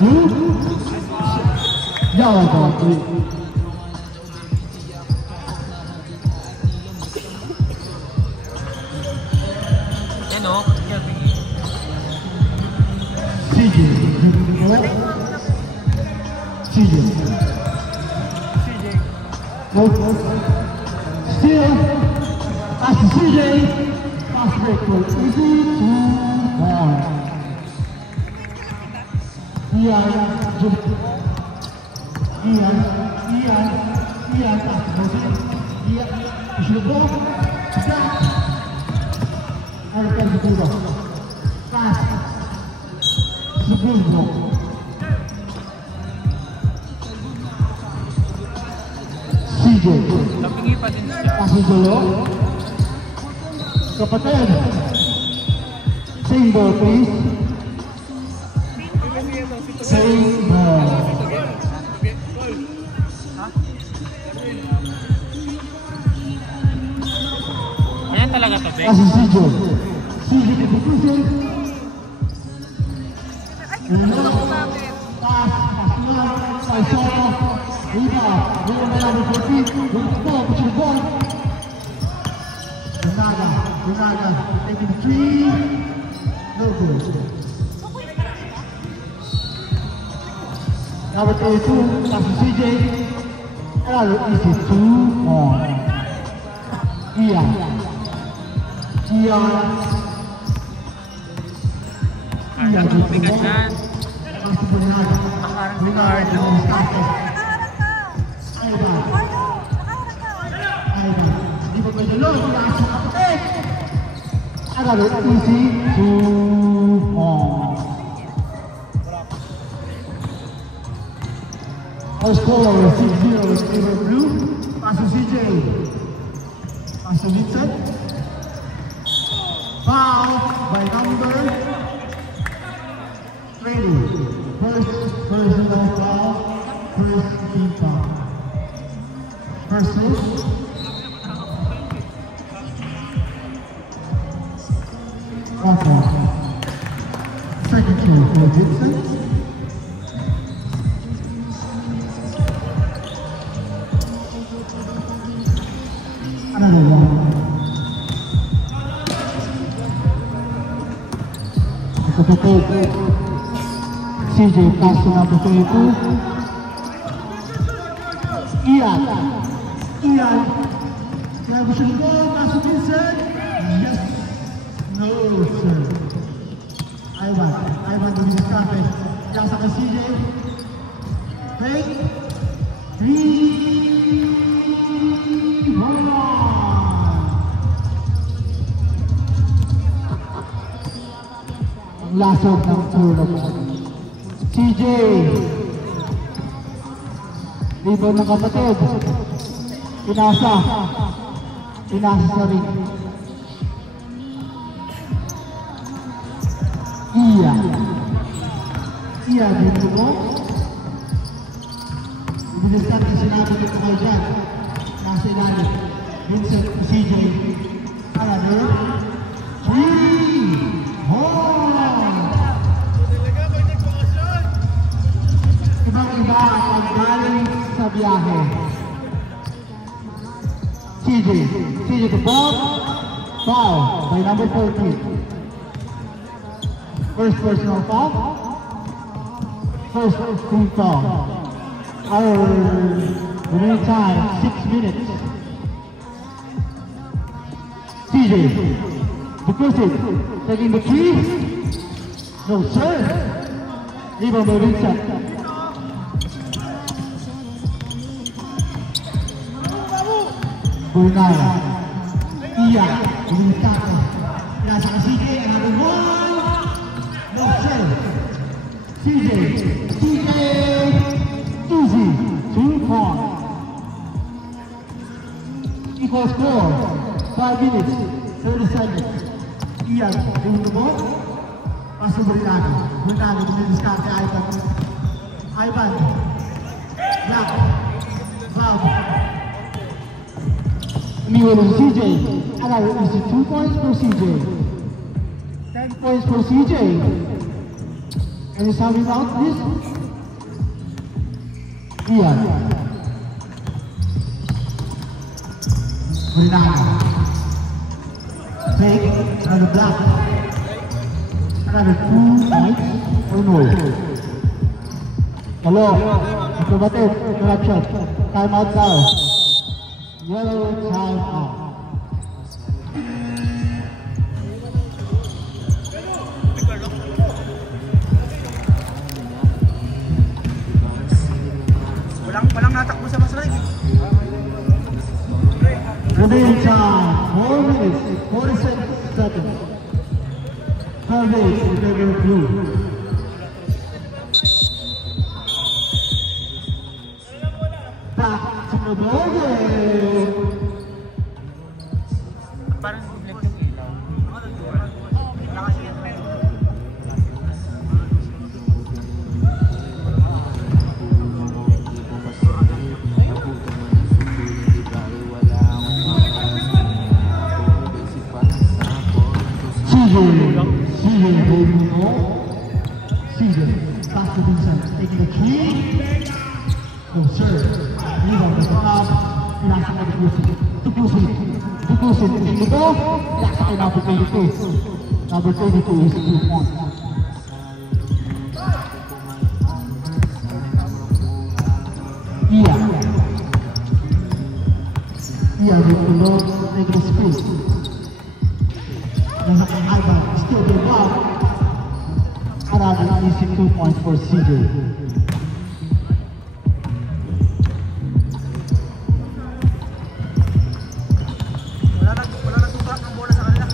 2. Yellow ball 3. CJ. Go. Still. Pass to CJ. Pass break for easy 2-1. Ian. Pass to Jose. Ian. Push the ball. Stop. And pass to Kuba. Pass. Segundo. CJ. Napingi pa din siya. Pasok dulo. Kapatid. Same ball, please. Same ball. Ayan talaga to, Bek. Pasok CJ. CJ definition. Pass. Paisoro. Riva. Riva na number 14. Push the ball. Gonzaga. Taking 3. No good. Number 32. Pass to CJ. Another easy 2-1. Ian. Bigat yan. Bernard. Another easy 2-1. Our score 6-0 in favor of blue. Pass to CJ. Pass to Vincent. Foul by number 20. First personal foul. First team foul. First move. Okay. Second kill for Vincent. Another one. CJ pass to number 22. Ian. Can we should go pass to Vincent? Yes. No, sir. Ivan will be the carpet. Jasa ka CJ. Break. 3-1. Ang lasog ng turno. CJ. Rebound ng kapatid. Pinasa sa ring. Iya dito mo. Ibilis natin sinabi dito kayo dyan. Nasa ilalim. Vincent, CJ. Another 3-1. Ibang-iba ang galing sa biyahe. CJ to ball. Foul by number 14. First personal foul. First team foul. Our remaining time 6 minutes. CJ, deposit, taking the key. No sir. Rebound by Vincent. Bernard. Ian, Vincent. Nasa ka CJ, another one. No sir. CJ, easy, 2-point. Equal score, 5 minutes, 30 seconds. Ian, doing the ball. Pass to Bernardo. Bernardo, discard kay Ivan. Black. Foul. Iniwan ng CJ. Another easy 2 points for CJ. 10 points for CJ. Any sounding out, please? Ian. Bernardo. Fake, another block. Another 2 points or no? Hello, automatic, correction. Time out now. Yellow time out. Walang natakbo sa masrag. Remaining time, 4 minutes, 46 seconds. 12 days in favor of blue. Back to the ball game. Parang nag yung ilaw. Wala kasi yan. Season holding the ball. Season back to Vincent, taking the three. No sir. Rebound the top. Pinasa ka Tupusin. Tupusin. Pushing the ball. Pinasa kay number 22. Number 22 is 2 points. Ian with the low, taking the space. Nasa kay Ivan, still the ball. Another easy 2 points for CJ. Wala na suka ng bola sa kanila.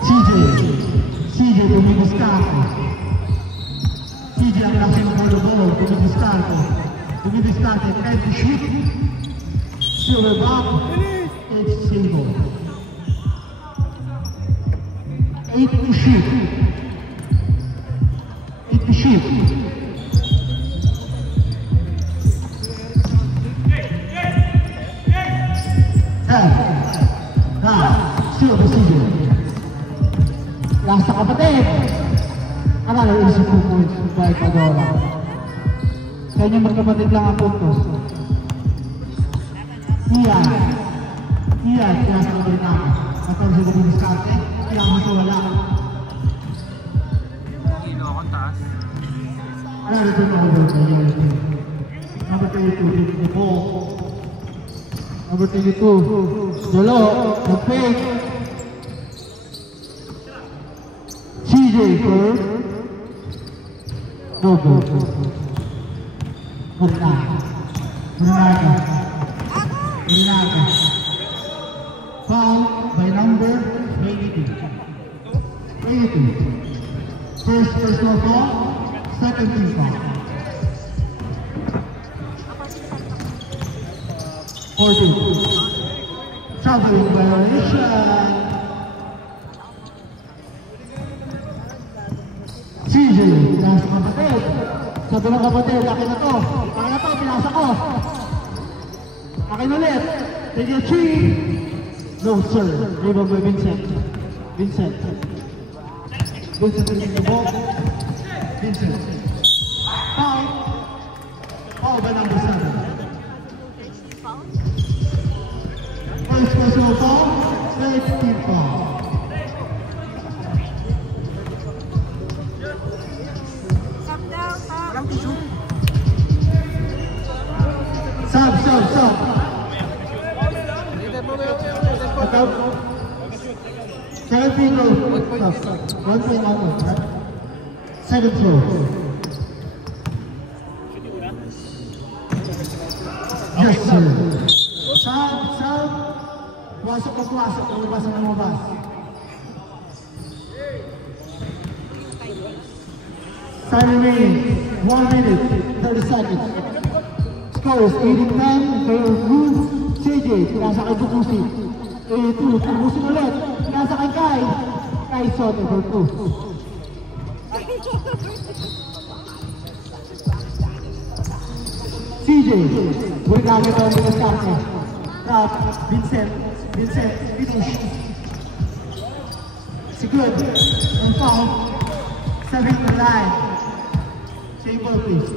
CJ dumidiskarte. CJ ang laki ng ball, dumidiskarte, and to shoot. Silver back, it's single. 8 to shoot. 8 to shoot. 10, 9, still the season. Last sa kapatid. Another easy 2 points by Padora. Sa inyo magkapatid lang ang puntos. Ian, kaya sa kapatid namin. 14 na biniskarte. Kailangan ito wala. Kilo ako taas. Another turnover by Yellow team. Number 32, taking the ball. Number 22, Jolo, the fake. CJ for Bobo. Bernardo. Foul by number 22. First personal foul, second team foul. 14. Traveling violation. CJ, pinasa kapatid. Sabi ng kapatid, akin na to. Akin na to, pinasa ko. Akin ulit. Take a three. No sir. Rebound by Vincent. Vincent is in the ball. Vincent. Foul by number 7. First personal foul, third team foul. Walang tissue. Sub. Account. 7 people. 1 point onward, right? 7 throw. Yes, sir. Sub. Pasok. Lumabas. Time remaining. 1 minute, 30 seconds. Score is 8-10 in favor of blue. CJ, pinasa kay Tupusin. 82, Tupusin ulit. Pinasa kay Kai Soto for 2. CJ, buhay namin ang mga starte. Vincent, finish. Si Good, ang foul. 7 to 9. Same ball, please.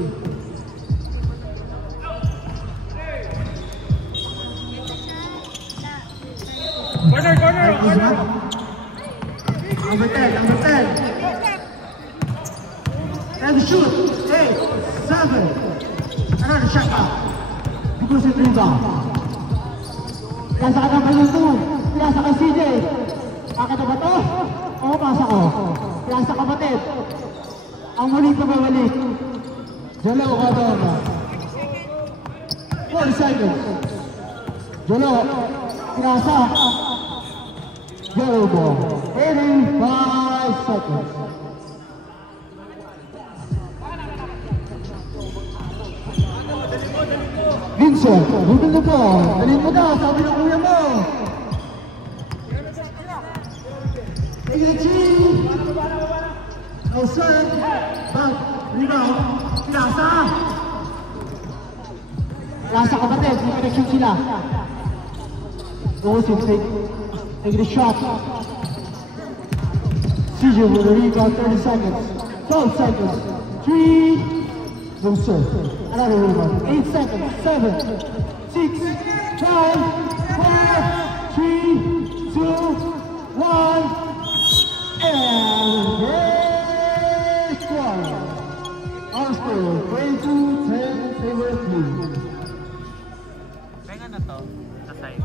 Corner, corner, corner. Number 10, number 10. And shoot. 8, 7. Another shot back. Because it rebound. Pinasa ka ng Balintun. Pinasa ka CJ. Kakita ba ito? Oo, pasa ko. Pinasa kapatid. Ang muling pababalik. Jolo, Cordova. 4 seconds. Jolo. Pinasa. Jolo ball. 85 seconds. Vincent, hudol na po. Dalhin mo daw, sabi ng kuya mo. Iglechi. No serve. Back. Rebound. Pinasa. Pinasa kapatid. May connection sila. Osim take the shot. CJ with a rebound. 30 seconds. 12 seconds. 3. No serve. Another rebound. 8 seconds. 7, 6, 5, 4, 3, 2, 1. And break one. Our score 22-10 favor of you. Kaya na to, sa side.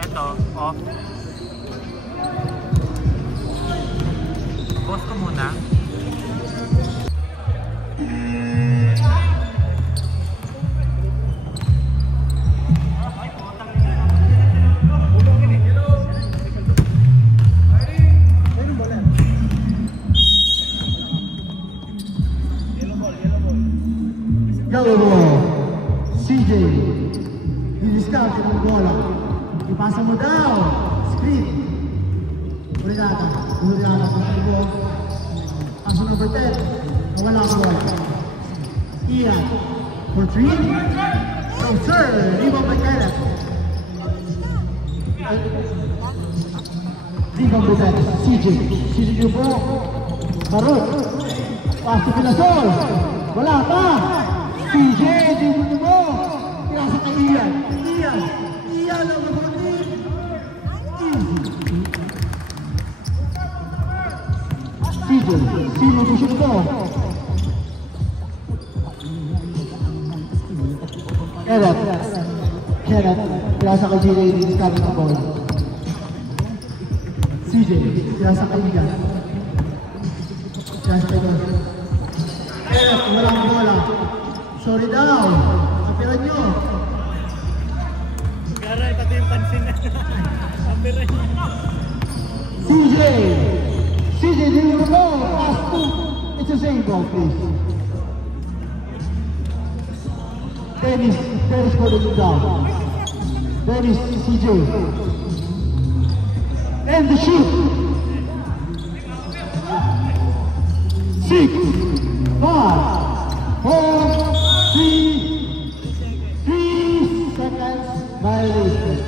Ito, off. Pause ko muna. Yellow ball. CJ. Didiskarte ng bola. Ipasa mo daw. Screen. Urinata. Urinata sa sibo. Paso number 10. Nawala ang bola. Ian. For 3. No sir. Rebound by Kenneth. Rebound by Kenneth. CJ. CJ yung po. Marot. Paso Pinasol. Wala pa. CJ, di mo. Pinasa kay Ian. Ian. Ian ang mabutin. CJ. Sino po siya ito? Kenneth. Kenneth. Pinasa kay CJ. Diniscard ng ball. CJ. Pinasa kay Ian. Pinasa kay Ian. Kenneth. Walang bola. Sorry daw. Kapiran nyo. Garay, pati yung pansin na. Kapiran nyo. CJ. CJ, do you know? Pass to. It's a same ball, please. Dennis for the down. Dennis, CJ. And the shoot. 6, 5, 4, 3 seconds violation.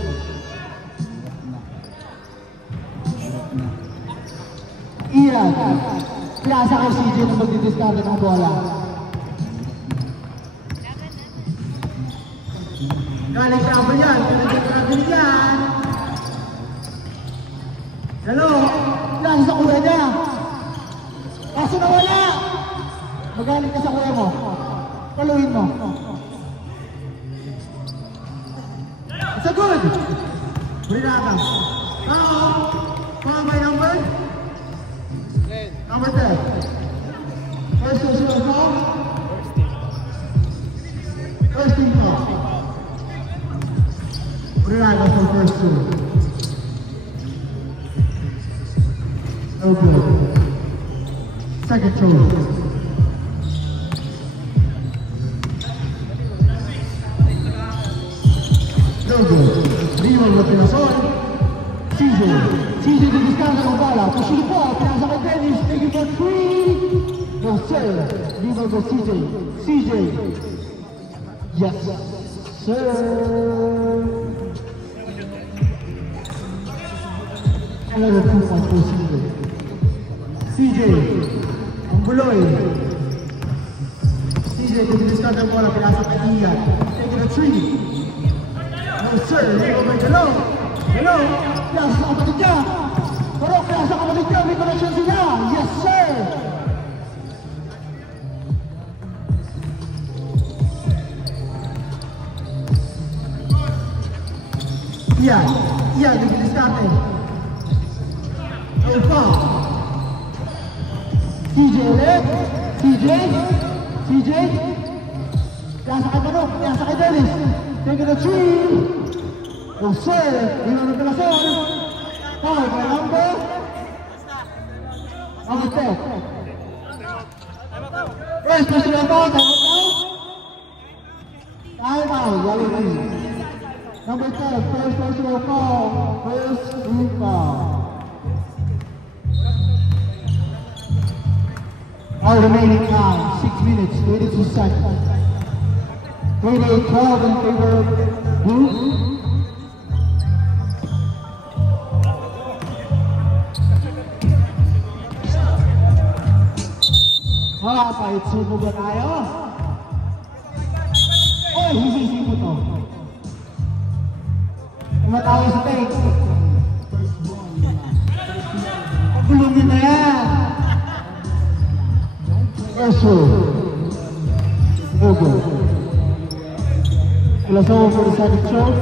Ian, pinasa kay CJ na magdidiscard ng bola. Galing ka ba yan? Pinagdidiscard yan. Hello? Pinasa sa kuya niya. Kaso nawala. Magaling ka sa kuya mo. Paluin mo. It's a good. Brinata. Foul by number? Number 10. First personal foul? First team foul. Brinata for first two. No good. Second throw. No good. Rebound na Pinasol. CJ. CJ diniscard ng bola. Pushing po. Pinasa kay Dennis. Taking for 3. No sir. Rebound by CJ. CJ. Yes sir. Another 2 points for CJ. CJ, ang buloy. CJ, kung diniscard ang bola, pinasa kay Ian. Taking a 3. No sir, hello. Hello, pinasa sa kapatid niya. Pero pinasa sa kapatid niya, may connection sila. Yes sir. Ian, diniscard eh. Foul. CJ ulit. CJ. Pinasa kay Manok, pinasa kay Dennis. Taking a 3. No sir, Iwan ng Pelasol. Foul by number 10. First personal foul, time out, yellow team. Number 10, first personal foul, first team foul. All remaining time, 6 minutes, 82 seconds. 28-12 in favor of Blue. Paitsubo ba tayo? Oy, hisisipo to. Umatawa sa take. Pagulong nyo na yan. First row. Ogo. Pelasol for the second throw.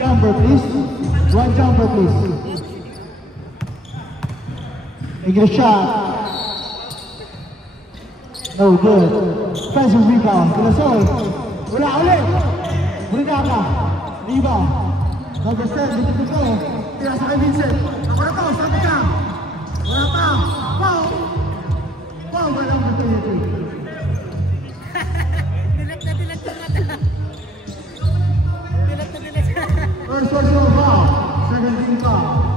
Jumper please. One jumper please. Make it a shot. No good. Defensive rebound. Pelasol. Wala ulit. Brinaka. Rebound. Number 7. Dito ko. Pinasa kay Vincent. Ako na to. Sabi ka. Wala pa. Foul. Foul by number 23. First personal foul. Second team foul.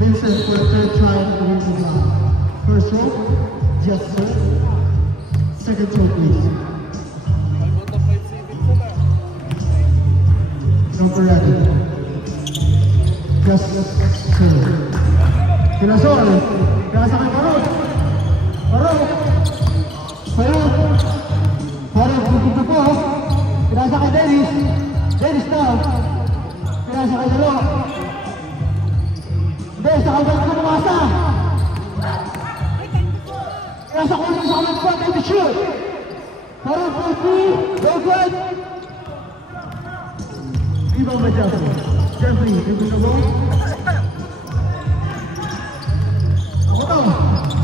Vincent for the third try of the round. First row, yes sir. Second row please. Number ready. Yes sir. Pelasol. Pinasa kay Barok. Barok dito po. Pinasa kay Dennis. Dennis now. Pinasa kay Dalo. Dennis, nakabalik ko bumasa. Pinasa ko ulit sa kamay ko. Time to shoot. Barok for 3. No good. Rebound by Jeffrey. Jeffrey, dribbling the ball. Ako to.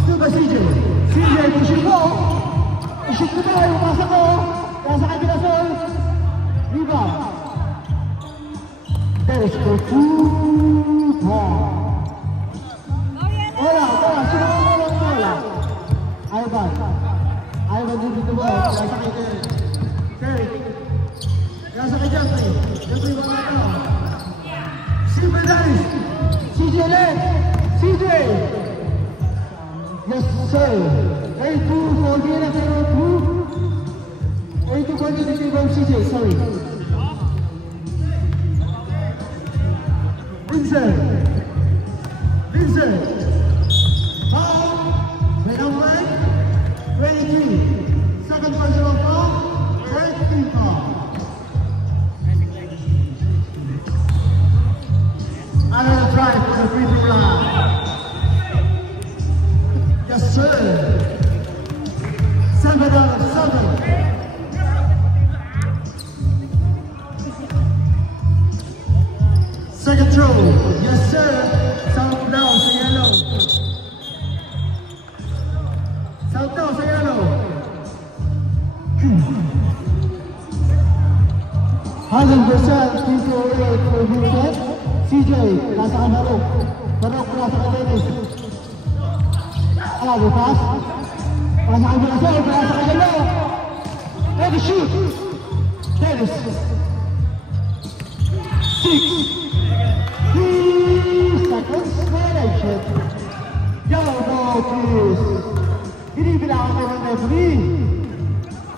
Still by CJ. CJ, pushing ko. Pushing ko ba? Umasa ko. Kaya sa Pelasol. Rebound. Dennis for 2 points. Wala. Sino ang wala? Ivan dito the ball. Kaya sa kay Terry. Kaya sa kay Jeffrey. Jeffrey wala ka. Silver Dennis. CJ ulit. CJ. Yes sir. 82 for the NFL 2. 82 for the NFL CJ. Sorry. Vincent. Foul. By number 23. Second personal foul. First team foul. Another try for the free throw line. Yes sir. 7 out of 7. Second throw. Yes sir. South down sa yellow. 100% free throw rate for Vincent. CJ, nasa kay Barok. Barok, nasa kay Dennis. The pass. Nasa kay Pelasol, nasa kay Yellow. Ready, shoot. Dennis. 3 seconds. Violation. Yellow ball, please. Binibilang ako ng referee.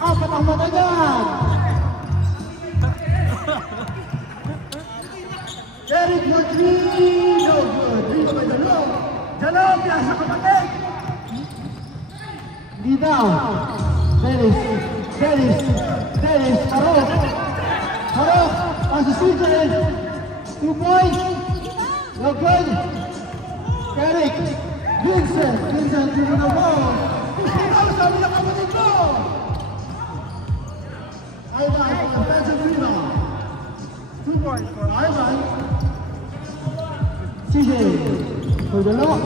Apat ang matagal. Eric for three. No good. Three by Jalo. Jalo, pinasa kapatid. Hindi daw. Dennis. Harok. As a CJ. 2 points. No good. Eric. Vincent to the ball. Push it out, sabi ng kapatid mo. Ivan, offensive rebound. 2 points for Ivan. CJ for the lock.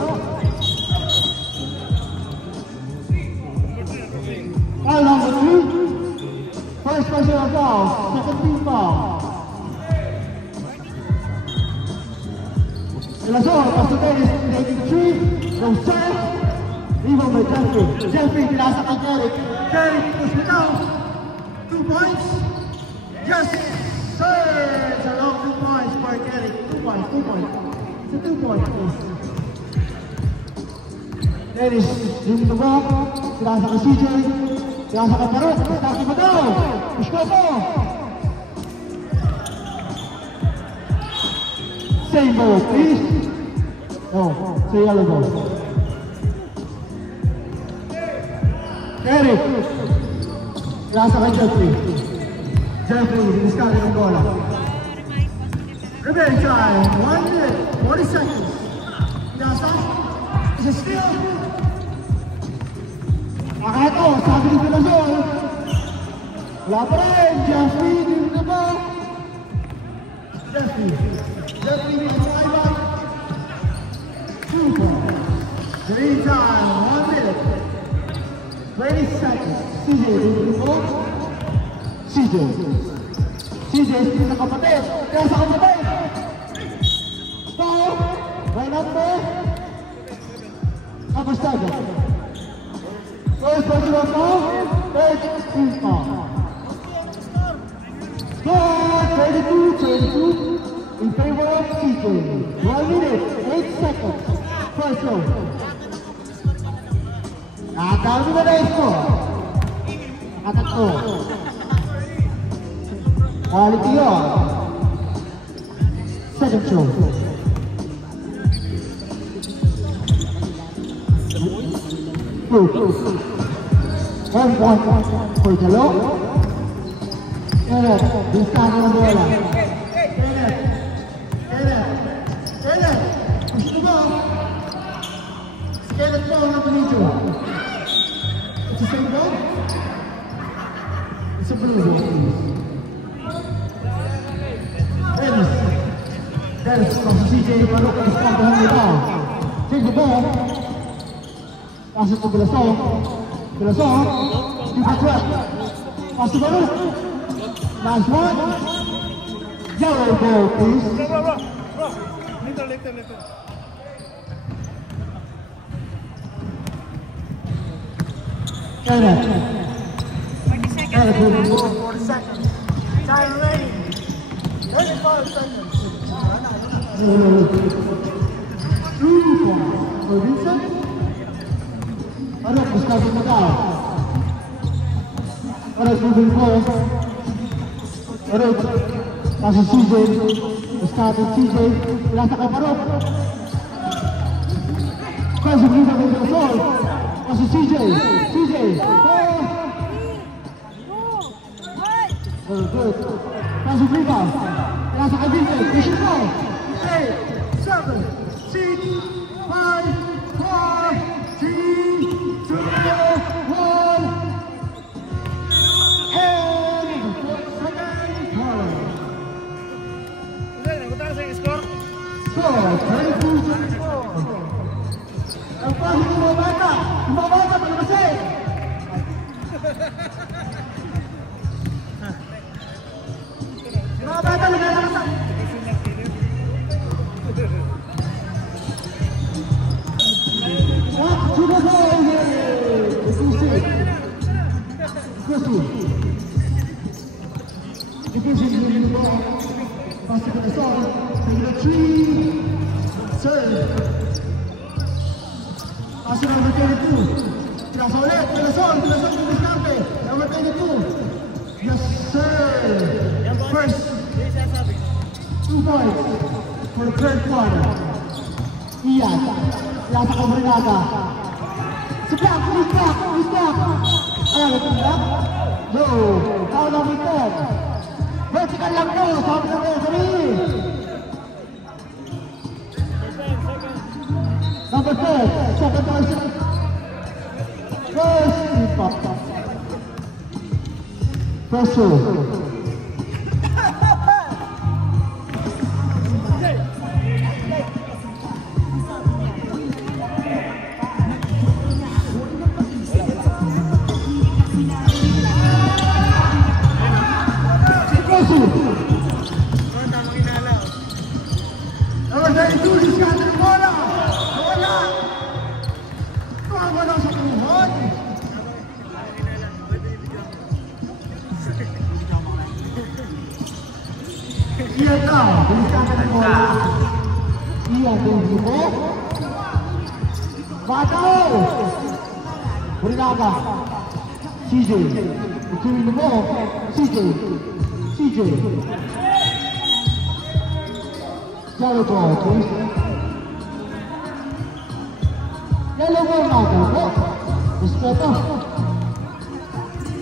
Foul number 2. First personal foul, second team foul. Elasor, pass to Dennis, taking 3. No serve. Rebound by Jeffrey, pinasa kay Derek. Derek, push it out. 2 points. Yes, sir. It's a long 2 points for Derek. 2 points. It's a 2 point. Dennis, leaving the ball. Pinasa kay CJ. Pinasa kay Parok. Pinasa kay daw. Push ko po. Same ball, please. No, say yellow ball. Derek. Pinasa kay Jeffrey. Diniscard ng bola. Revenge time. 1 minute, 40 seconds. Pinasa. Is it still? Ito, sabi ni Pinasol. Wala pa rin. Jeffrey, din na ba? Jeffrey with the flyback. 2 points. Green time, 1 minute. 20 seconds. CJ, din na ba? CJ, sa kapatid. Kaya sa kapatid. Foul. Right number. Number 7. First personal foul. Third team foul. Score 32 in favor of CJ. 1 minute, 8 seconds. First round. Nakakami na na yung score. Nakatatlo. Quality yun. Second show. One point for Jalo. Kenneth, diskarte ng bola. Kenneth, push the ball. Kenneth ball na Benito. It's a same ball. It's a blue ball, please. Dennis from CJ Parok is not behind the ball. Take the ball. Pass it to Vilasson. Keep it wet. Pass to Parok. Last one. Yellow ball, please. Bro. Little. Kenneth. 40 seconds. Time ready. 35 seconds. 2 points for Vincent. Parok, diskarte mo daw. Parok, moving forward. Parok, nasa CJ. Diskarte CJ. Pinasa kay Parok. Kasi Vincent with the soul. Nasa CJ. Good. Nasa rebound. Pinasa kay Vincent. Push it ball. 8, 7, 6, 5, 4, 3, 2, 1. And second quarter. Score 22-24. Ang pasok ng mga bata. Yung mga bata, palamasin. Yung mga bata, naglalakasan. Pass to the side, taking a 3, serve. Pass to number 22. Pinasa ulit, Vilasson to diskarte. Number 22. Yes, sir. First, 2 points. for the third quarter. Ian, nasa Cabrinaga. It's back. Ayan, it's back. No, foul on return. Vertical lang po, sabi sa referee. Number 10, second person. First, pop. Pressure. Brinaga, CJ, between the ball, CJ, yellow ball, please. Yellow ball now, go. It's better.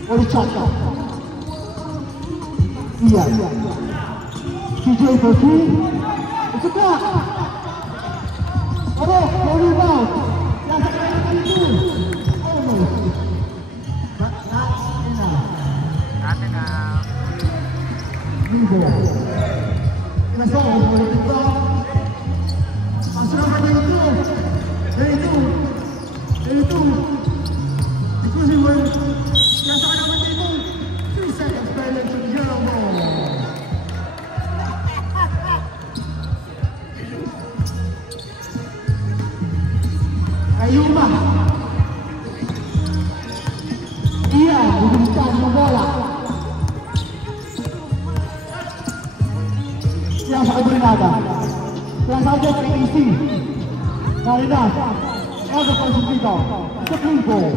Orichaka. Ian. CJ for three. It's a block. Oh, no rebound. That's a 22.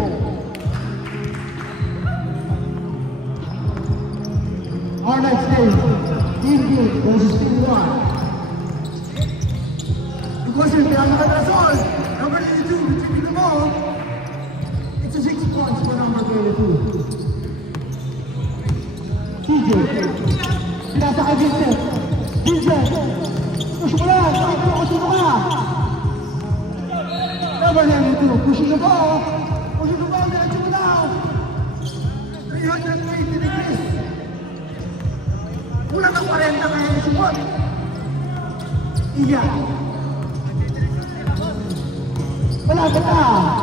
Our next game, Team versus Team 1. The question is, number 82, between the ball. It's a 6 points for number 22. TJ, pinasa kay Vincent. Push mo lang, push mo ka. Number 92, pushing the ball, diretso mo daw. 380 degrees. Kulang ng 40 kaya yung support. Iya. Wala.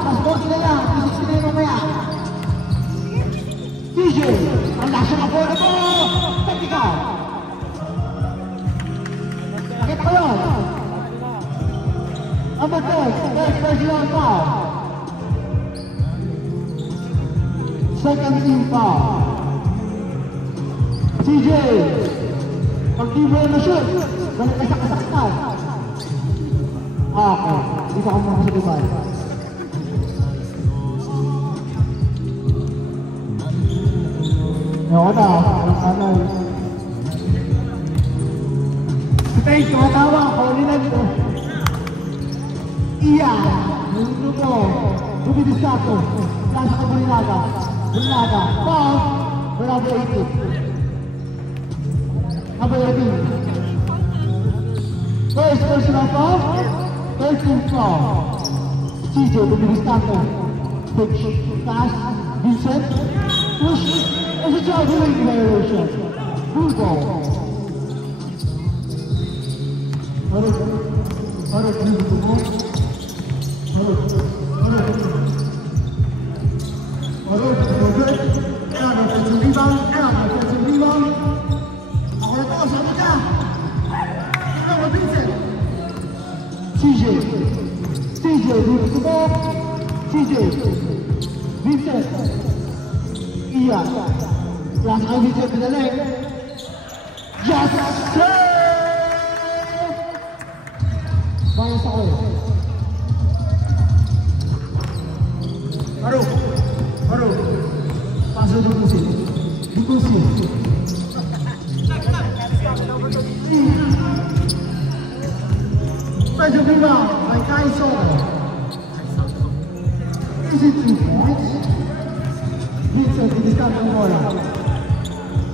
Passport na lang. Isip na yung mamaya. TJ. Ang lasa na po. Technical. Nakita ko yun. Number 10. First personal foul. Second team foul. TJ. Pag di mo na shoot, balik ka sa kasaktan. Okay, dito ako mga kasabibay. Ewan na, ang anay. Stay, tumatawa, paulinan ko. Iya, nandito ko, bumidisato, nasa ka Brinaga, foul, number 18. Number 18. First personal foul, 13th foul. CJ, bumidisato, pitch, pass, Vincent, push, as a traveling violation. Blue ball. Vincent, iya, last kali Vincent pinalik. Yes, sir! Bayan sa kayo. Baru. Pasok Dukusin. Offensive rebound by Kai Soto. Is it 2 points? Vincent, diniscard ng bola.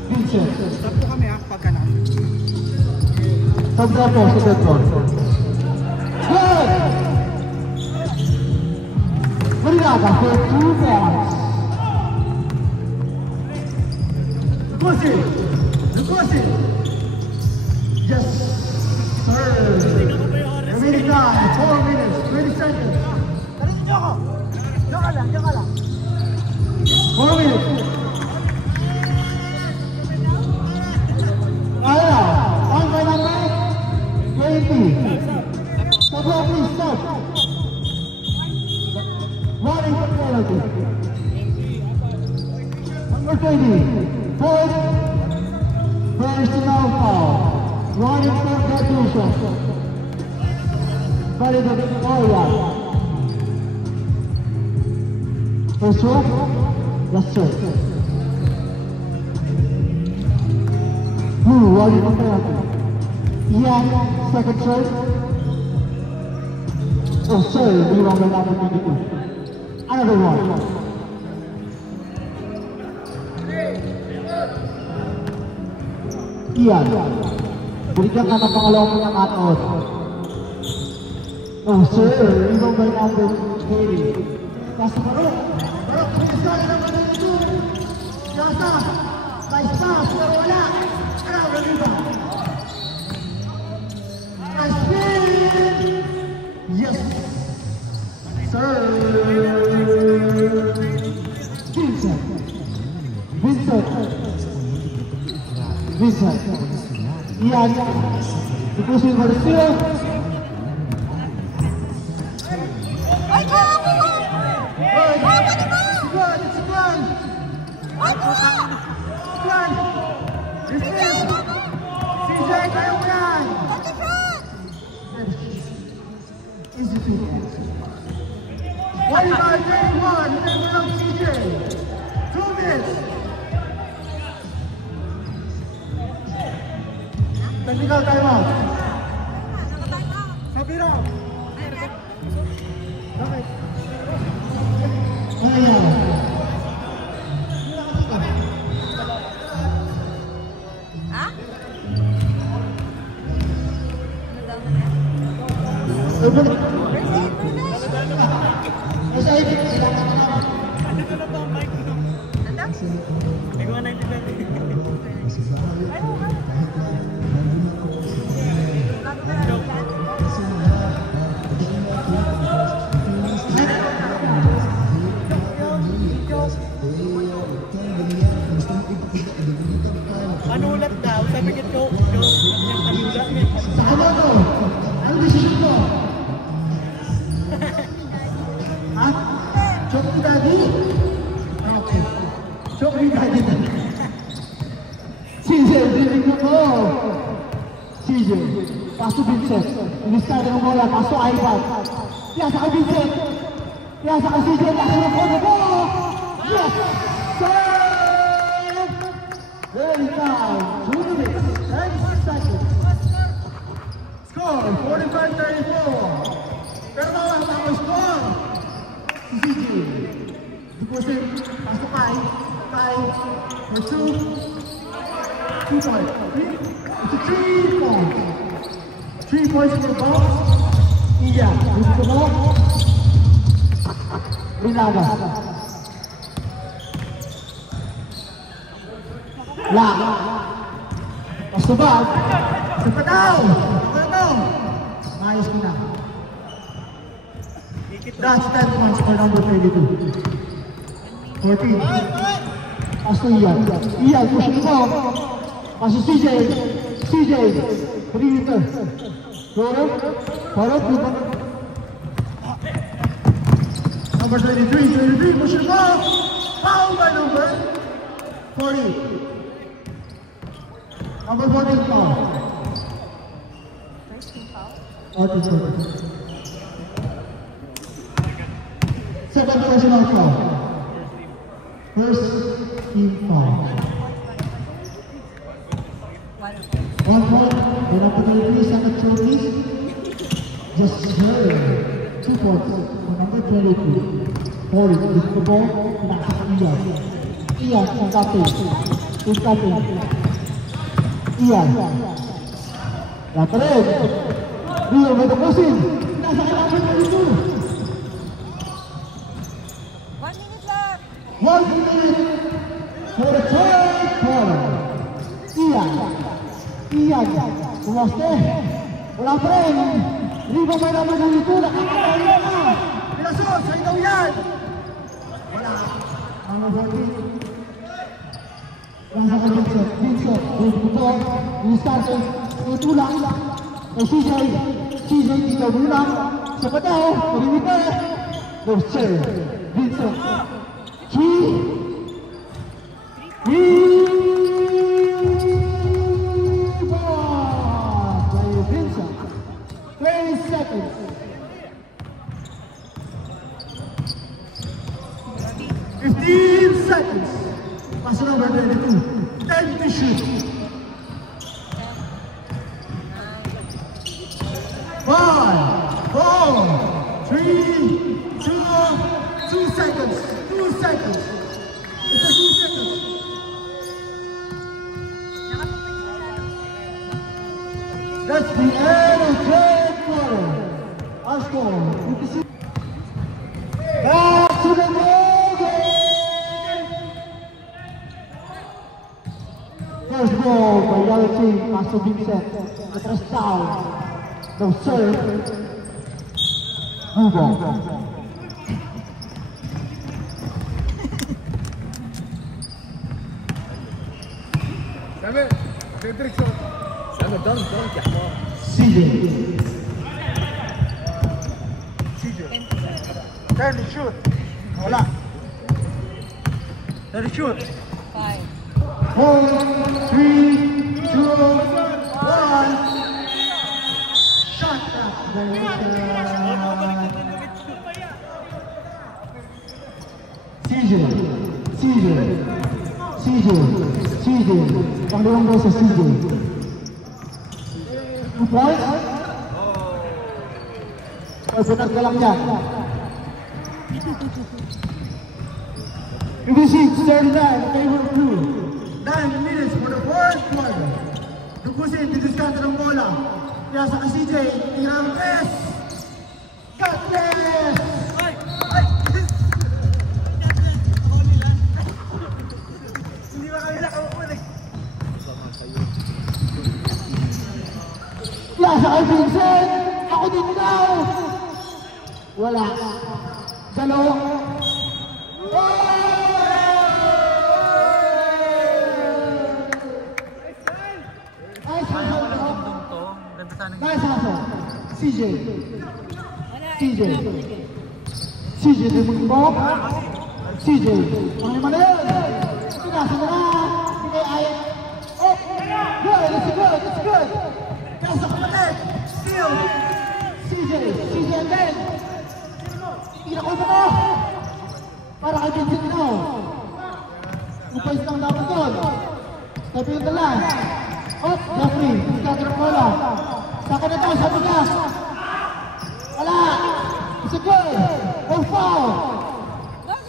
Vincent. Stop po kami ha, pagka na. Stop na po sa third floor. Good! Marilaga for 2 points. Lucosi! Yes, sir! Remaining time, 4 minutes, 20 seconds. Tarihin niyo ako! Diyan ka lang. 4 minutes. Kaya, on by number 20. Stop, please, stop. Running for penalty. Number 20, fourth, personal foul. Running for graduation. Bali the Victoria. First row? Yes, sir. Blue, running for penalty. Ian, second serve. Oh, sir, we wrong by number 22. Another one. Ian, berikan ka ng pangalawang pinakatot. Oh, sir, we wrong by number 20. Pasok pa rin. Barok, kumisari naman ng ito. Yasa, nice pass, pero wala. Ano, naliba. Nice spin! Yes! Sir! Vincent. Ian. Dipusin for the steal. It's blind! CJ, kayo mo yan! Easy to get. 25-31, favor of CJ. 2 minutes. Technical timeout. Sabi raw! Bakit? Ayan. Ha? Nasa ibig, silakan na naman. Ikaw na panulat daw, sabi ko, yung panulat niya. Ano to? Ano decision mo? Ha? Choke me daddy? Okay. Choke me daddy. CJ, dribbling ko po. CJ, paso Vincent. Inistada ng bola, paso iPad. Piyasa ka Vincent. Piyasa ka CJ, piyasa ng bola mo. Yes! Sir! Very time. 2 minutes, 10 seconds. Score, 45-34. Pero bawang tama score. Si CJ. Deposit, pasok kay. For 2. 2 points. It's a 3 points. 3 points for box. Iya, gusto mo? Rinaga. Lock. Pass the ball. Sa pataw. Maayos ko na. That's 10 points for number 32. 14. Pass to Ian. Ian, push it mo. Pass to CJ. CJ. 3 meter. Parot. Number 23. Push it mo. Foul by number 40. Number 14 foul. First team foul? Second personal foul. First team foul. 1 point. Number 23, second throw please. Yes, sir. 2 points for number 22. Forward with the ball, nasa Ian. Ian, ang captain. Yung captain. Ian. Lahat pa rin. Rio may tapusin. Nasa kailangan na rin. 1 minute lang. 1 minute for the third quarter. Ian. Ian. Pumaste. Wala pa rin. Rio may naman na ito. Nakakalayo na. Pilason, sa'yo daw yan! Wala. Ang nabagin. Nasa ka Vincent. Vincent. Ito. Vincent. Ito lang. O CJ. CJ. Ikaw mo lang. Sa pataw. Pagiging pa. No sir. Vincent. 30 seconds. 15 seconds. Pass it over 22. 10 to shoot. 5, 4, 3, 2 seconds. 2 seconds. It's a 2 seconds. That's the end of third quarter. Our score. Back to the ball game. First ball by yellow team. Pass to Vincent. Atras down. No serve. Move on. سامر تدرك شوط سامر دنك يا حمار CJ. تاني شوت ولا تاني شوت 5. 4, 3, 2, 1. Shot CJ. Pangalawang ball sa CJ. 2 points? O, bunag ka lang yan. 56, 39, favor blue. 9 minutes for the fourth quarter. Dugusin, didiskante ng bola. Kaya sa ka CJ, tirang S. Cut yes! Hindi ba kami nakakulit? Nasa kay Vincent! Ako din daw! Wala. Dalawa. Ay, Parang sasaw walang to. dingdong to. Ganda sana ng Ay, sasaw. CJ. CJ, limang ball. CJ. Ang lima na yun. Pinasa mo na. Hindi ay. Oh! Good! It's good! It's good! Kasa kapatid! Steal! CJ again! Pinakul mo! Para kay Vincent now! Upayos lang dapat doon! Step in the line! Oh! Jeffrey! Scatter ang bola! Saka na daw sa mga! Wala! It's a good! Oh foul!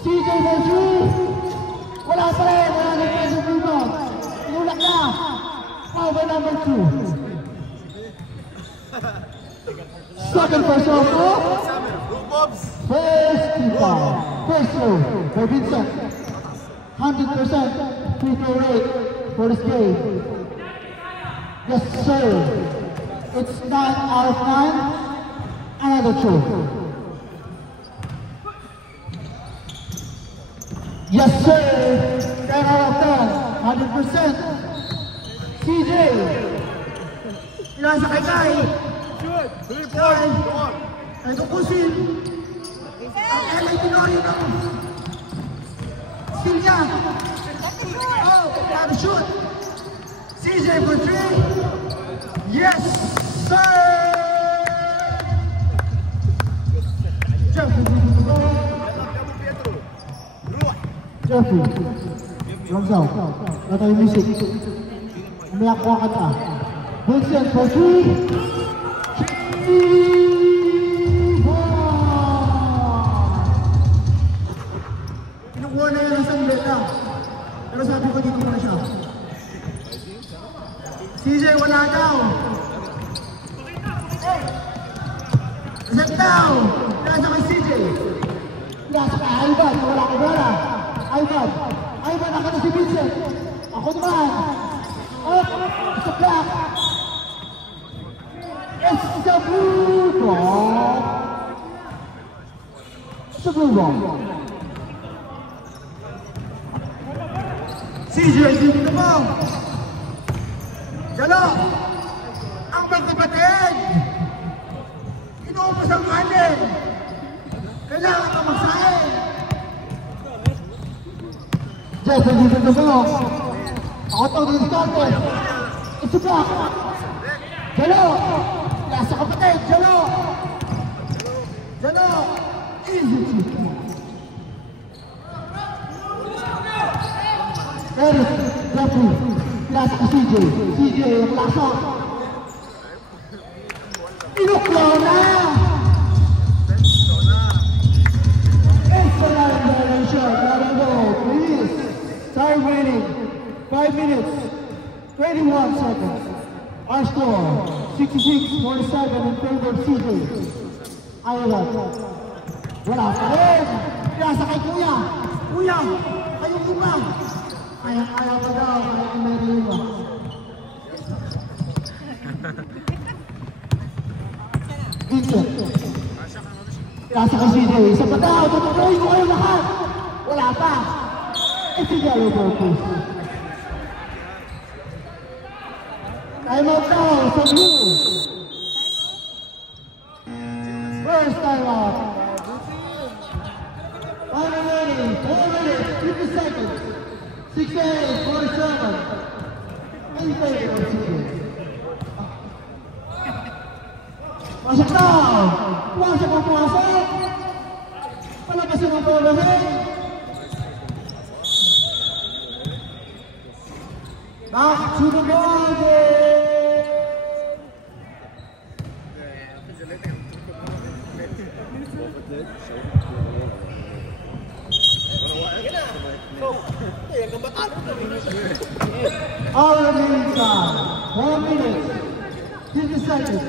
CJ for 3! Wala pa rin! Wala na yung present rebound! Inulak na! Foul by number 2! Second first off, first foul. First throw by Vincent. 100% free throw rate for this game. Yes, sir. It's 9 out of 9. Another throw. Yes, sir. 10 out of 10. 100%. CJ. Pinasa kay Kai! Shoot! 3 points! Ay tukusin! Ang LA Tenorio ng Silya! Oh! Gotta shoot! CJ for 3! Yes, sir! Jeffrey. Ramsau. Wala tayong music. Umiyak ko ka. Vincent for 3. Step down! Nasa kay CJ. Nasa ka, Ivan, wala ka bola. Ivan, ako na si Vincent. Ako naman. Up, sa black. It's the blue ball. It's the blue ball. CJ, dito mo. Jalo, ang magkapatid. Inuubos ang kanin. Kailangan ka magsahin. Jeff, dito mo. Ako to, dito started. It's a block. Jalo, nasa kapatid, Jalo. Jalo, Easy to Eric, Jeffrey, nasa ka CJ. CJ, ang lasok. Inuklaw na! It's another violation. Let it go, please. Time waiting. 5 minutes, 21 seconds. Our score, 66-47 in favor of CJ. Ayala. Wala pa rin. Nasa kay Kuya. Kuya, kayong iba. Kaya pa daw, kaya ang meron iba. Vincent. Nasa kay CJ. Isa pa daw, tutuloy ko kayo lahat. Wala pa. It's a yellow ball, please. Time out now, so blue. First time out. Final rating, 4 minutes, 50 seconds. 6-8-47. In favor of CJ. Pasok daw! Pumasok ang pumasok! Palakasin ang palabasin! Back to the ball game! All remaining time, 1 minute, 50 seconds.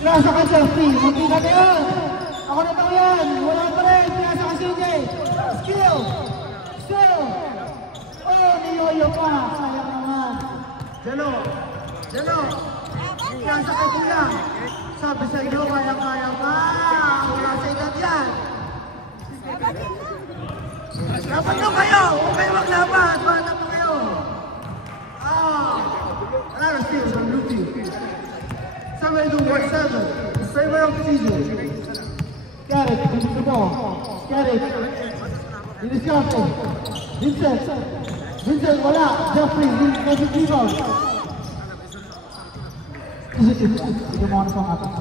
Nasa ka Jeffrey, hindi ka na yan! Ako na daw yan! Wala pa rin! Nasa ka CJ! Skill! Still! Oh, niyoyo pa! Sayang naman! Jalo, Jalo, nasa kay Kuya. Sabi sa inyo, kaya-kaya pa. Wala sa edad yan. Dapat nyo kayo! Huwag kayo maglaban! Bata pa kayo! Wala na steal from blue team. 7-2-7. In favor of CJ. Garrett, this is the ball. Garrett. It is Captain. Vincent. Vincent, wala. Jeffrey, Vincent rebound. Ito mo na pang atas.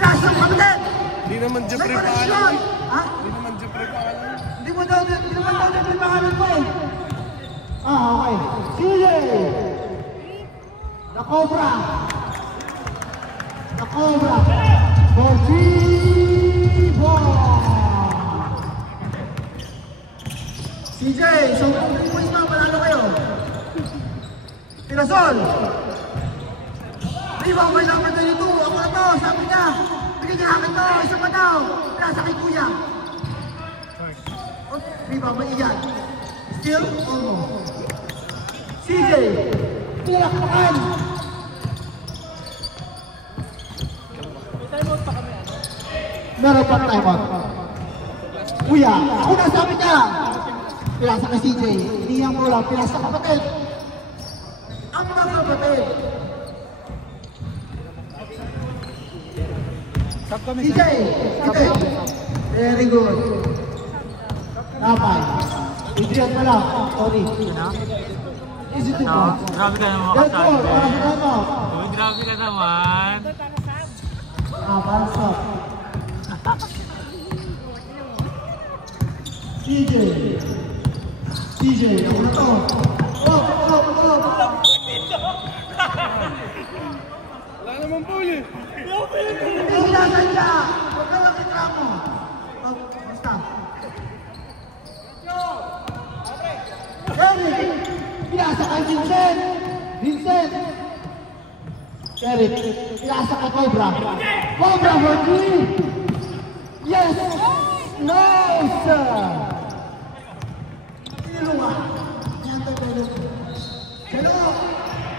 Lasang kapatid! Hindi naman Jeffrey May pangalan. connection! Ha? Hindi naman Jeffrey pangalan. Hindi mo daw Jeffrey pangalan ko eh. Okay. CJ! The Cobra! The Cobra! For 3 ball! CJ, so kung points na, panalo kayo. Pirasol! Rebound by number 22. Ako na to, sabi niya. Bigyan akin to, isa pa daw. Nasa kay Kuya. Rebound by Iyan. Still, almost. CJ! Pinakpakan! Meron pa timeout. Kuya, ako na sabi niya! Pinasa ka CJ, hindi yung bola, pinasa kapatid! Ang mga kapatid. CJ! CJ! Very good. Napay. Adrian pala. Sorry. Easy to No, go. grabe ka naman Let's go. kasali. Para sa timeout. Uy, grabe ka naman. Para sa. CJ. CJ. Ako na to. Up. Wala naman puli. Hindi sinasadya. Huwag ka lang reklamo. Basta. Eric. Pinasa kay Vincent. Vincent. Eric, pinasa kay Cobra. Cobra for 3! Yes! No, sir! Tinulungan. Yan tayo tayo. Hello!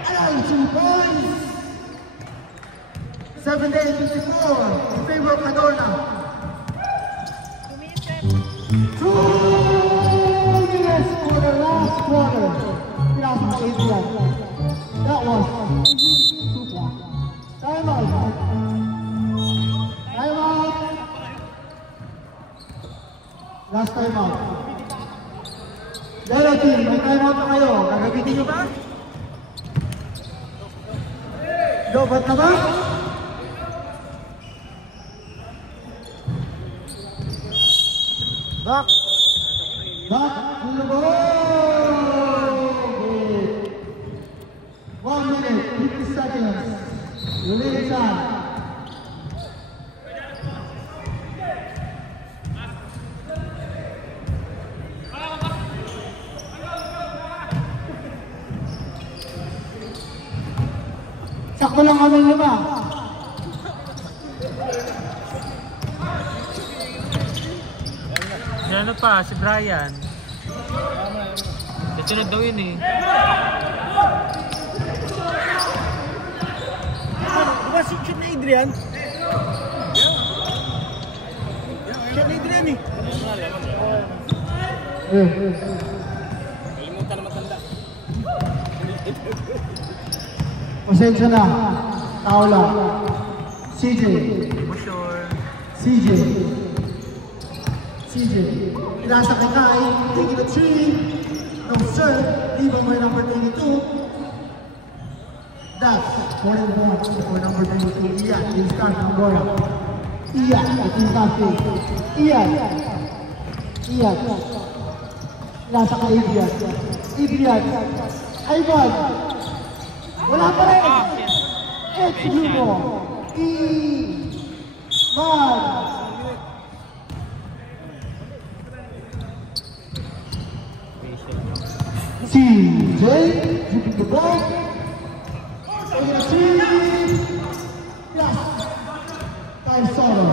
Alay, 2 points! 78-54 in favor of Adorna. 2 minutes for the last quarter. Pinasa kay Adrian. That was time out. Time out. Last time out. Dahil team, may time out na kayo. Gagabitin nyo ba? Lobat na ba? Back. Back to the ball. 1 minute, 50 seconds. Release time. Sakto lang kami lima. Si ano pa, si Brian. Kasunod daw yun eh. Diba si Cute na Adrian? Cute na Adrian eh. Kalimutan na matanda. Pasensya na. Tao lang. CJ. Sure. CJ. CJ. Pinasa kay Kai. Taking a 3. No sir. Even my number 22. That's 41 for number 22. Ian. It's start from Goya. Ian. It's starting. Ian. Ian. Pinasa kay Adrian. Adrian. Ivan. Wala pa rin! It's Hugo! Ivan! CJ, dribbling the ball. Taking a 3. Yes! Time solo.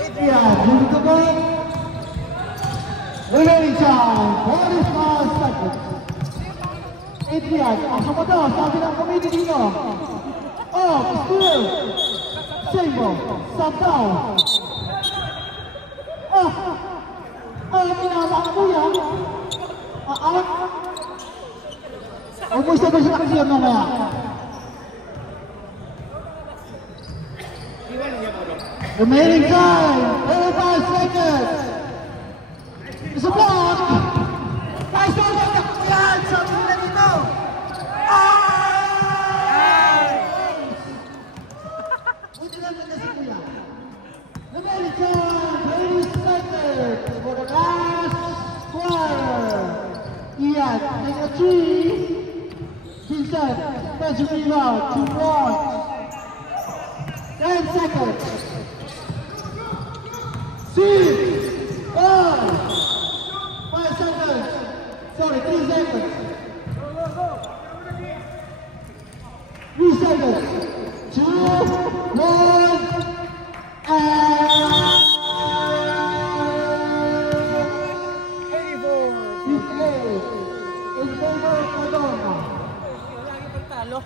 Adrian, dribbling the ball. Remaining time, 45 seconds. Adrian, pasok mo daw, sabi ng committee dito. Oh, still. Sabo, stop down. Pinasa mo yan. Huwag mo sabi sa aksyon mamaya. Remaining time, 35 seconds. It's a block. Nice one, yan, sabi nila dito. Buti naman na si Kuya. Remaining time, 20 seconds for the last quarter. Ian, take a 3. Vincent, special rebound, 2 points. 10 seconds. 6, 5 seconds. Sorry, 3 seconds. 3 seconds. 2, 1, and 58 in favor of Madonna. Lagi pagtalo.